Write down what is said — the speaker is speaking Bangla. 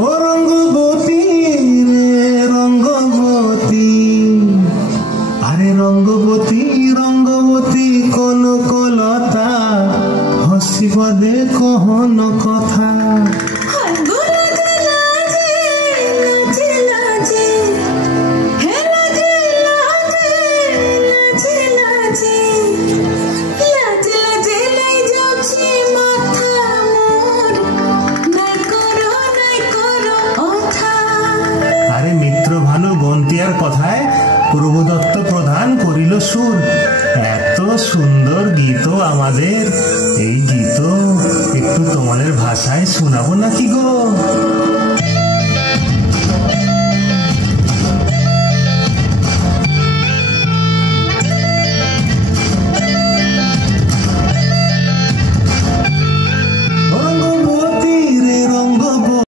ও রঙ্গবতী রে রঙ্গবতী, আরে রঙ্গবতী রঙ্গবতী কনকলতা, হসিব দে কহন কথা। আরে মিত্র ভানু বন্তিয়ার কথায় প্রভুদত্ত প্রধান করিল সুর। এত সুন্দর গীত আমাদের, এই গীত একটু তোমাদের ভাষায় শোনাবো নাকি গো?